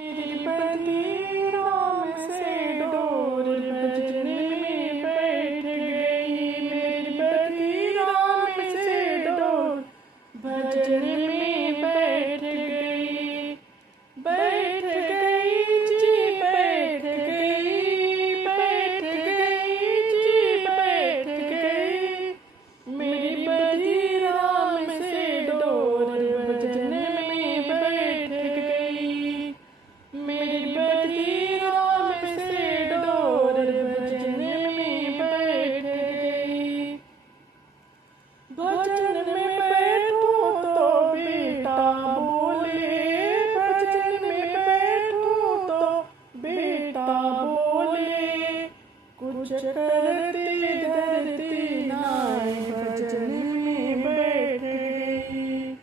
मेरी बंदी राम से डोर भजन में बैठ गई। मेरी बंदी राम से डोर भजन में बैठ गई। बैठ गई जी बैठ गई, बैठ गई जी बैठ गई। मेरी बंदी राम से डोर भजन में बैठ गई। मेरी बंदी राम से डोर भजन में बैठ गई। भजन में बैठो तो बेटा बोले, भजन में बैठो तो बेटा बोले। कुछ करती धरती नाय भजन में बैठ गई।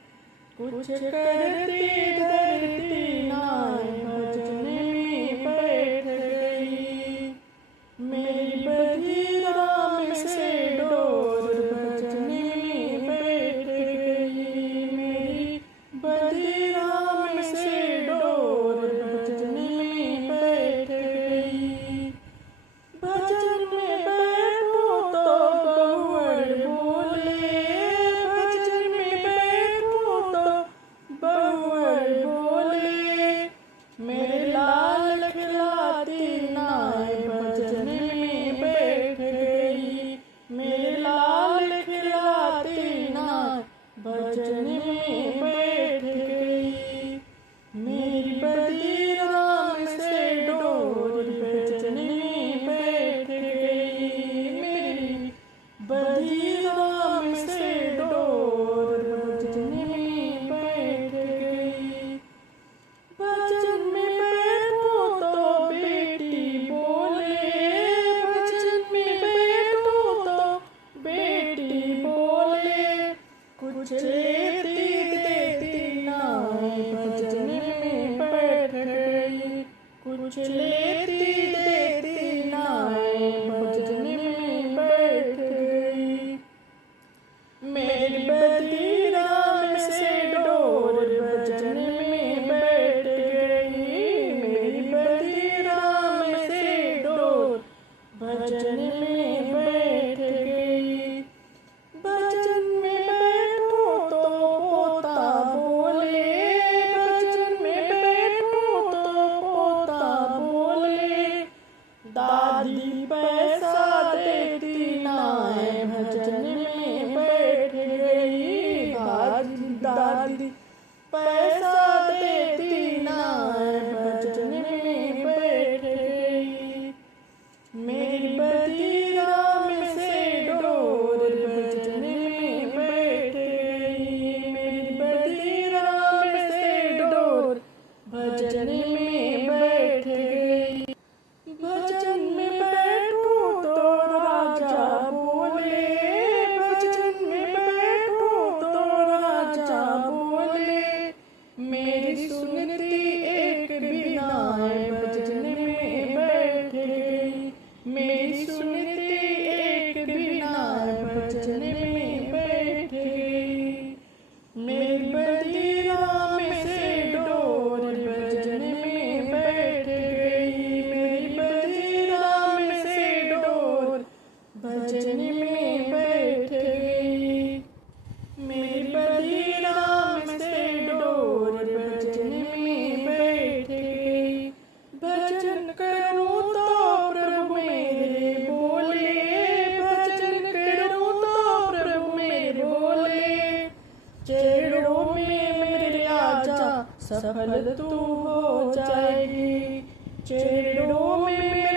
कुछ करती धरती नाय भजन में बैठ गई। मेरी बंदी राम से डोर भजन में बैठ गई। मेरी बंदी राम से डोर भजन में बैठ गई। भजन में बैठो तो बहुवर बोले, भजन में बैठो तो बहुवर बोले। मेरे लाल खिलाती नाय भजन में बैठ गई। मेरे लाल खिलाती नाय भजन में बैठ गई। मेरी बंदी राम से डोर भजन में बैठ गई। मेरी बंदी राम से डोर भजन में बैठ गई। भजन में बैठो तो बेटी बोले, भजन में बैठो तो बेटी बोले। कुछ लेती देती नाय भजन में बैठ गई। कुछ लेती देती नाय भजन में बैठ गई। मेरी बंदी राम से डोर भजन में बैठ गई। मेरी बंदी राम से डोर भजन में बैठ गई। भजन में बैठो तो पोता बोले, भजन में बैठो तो पोता बोले। दादी पैसा देती नाय भजन में बैठ गई। दादी पैसा देती नाय भजन में बैठ गई। मेरी बंदी राम से डोर भजन में बैठ गई। मेरी बंदी राम से डोर भजन में बैठ गई। भजन में बैठो तो राजा बोले, भजन में बैठो तो राजा बोले। मेरी सुनती एक भी नाय भजन में बैठ गई। मेरी सुनती एक भी नाय भजन में बैठ गई। मेरी बंदी राम से डोर भजन में बैठ गई। मेरी बंदी राम से डोर भजन में बैठ गई। मेरी बंदी राम से डोर भजन में बैठ गई। भजन करूं तो प्रभु मेरे बोले, भजन करूं तो प्रभु मेरे बोले। चरणों में मेरे आजा सफल तू हो जाएगी। चरणों में